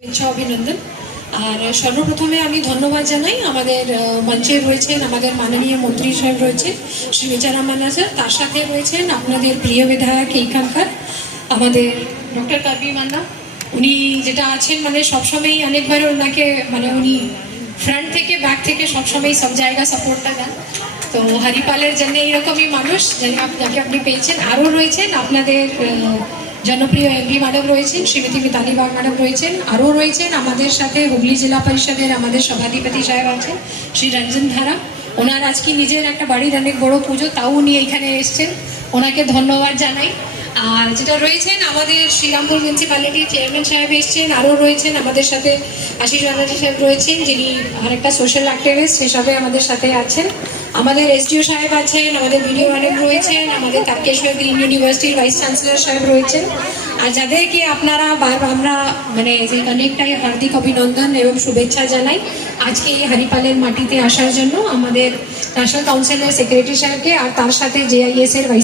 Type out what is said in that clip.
শুভেচ্ছা অভিনন্দন। আর সর্বপ্রথমে আমি ধন্যবাদ জানাই আমাদের মঞ্চে রয়েছেন আমাদের মাননীয় মন্ত্রী সাহেব রয়েছেন শ্রী মিজারামান্না স্যার, তার সাথে রয়েছেন আপনাদের প্রিয় বিধায়ক এইখানকার আমাদের ডক্টর কার্বি মান্না। উনি যেটা আছেন মানে সবসময়ই অনেকবার ওনাকে মানে উনি ফ্রন্ট থেকে ব্যাক থেকে সবসময় সব জায়গা সাপোর্টটা দেন। তো হরিপালের জন্য এইরকমই মানুষ যাকে আপনি পেয়েছেন। আরও রয়েছেন আপনাদের জনপ্রিয় এমপি ম্যাডাম রয়েছেন শ্রীমতী মিতালি বাগ ম্যাডাম রয়েছেন। আরও রয়েছেন আমাদের সাথে হুগলি জেলা পরিষদের আমাদের সভাধিপতি সাহেব আছেন শ্রী রঞ্জন ধারা। ওনার আজকে নিজের একটা বাড়ির অনেক বড় পুজো, তাও উনি এখানে এসছেন, ওনাকে ধন্যবাদ জানাই। আর যেটা রয়েছেন আমাদের শ্রীরামপুর মিউনিসিপ্যালিটির চেয়ারম্যান সাহেব এসছেন। আরও রয়েছেন আমাদের সাথে আশিস ব্যানার্জি সাহেব রয়েছেন, যিনি আরেকটা সোশ্যাল অ্যাক্টিভিস্ট হিসাবে আমাদের সাথে আছেন। আমাদের এসডিও সাহেব আছেন, আমাদের বিডিও ম্যাডাম রয়েছেন, আমাদের তারকেশ্বর গ্রিন ইউনিভার্সিটির ভাইস চ্যান্সেলর সাহেব রয়েছেন। আর যাদেরকে আপনারা আমরা মানে যে অনেকটাই হার্দিক অভিনন্দন এবং শুভেচ্ছা জানাই আজকে এই হরিপালের মাটিতে আসার জন্য আমাদের ন্যাশনাল কাউন্সিলের সেক্রেটারি সাহেবকে, আর তার সাথে জেআইএস এর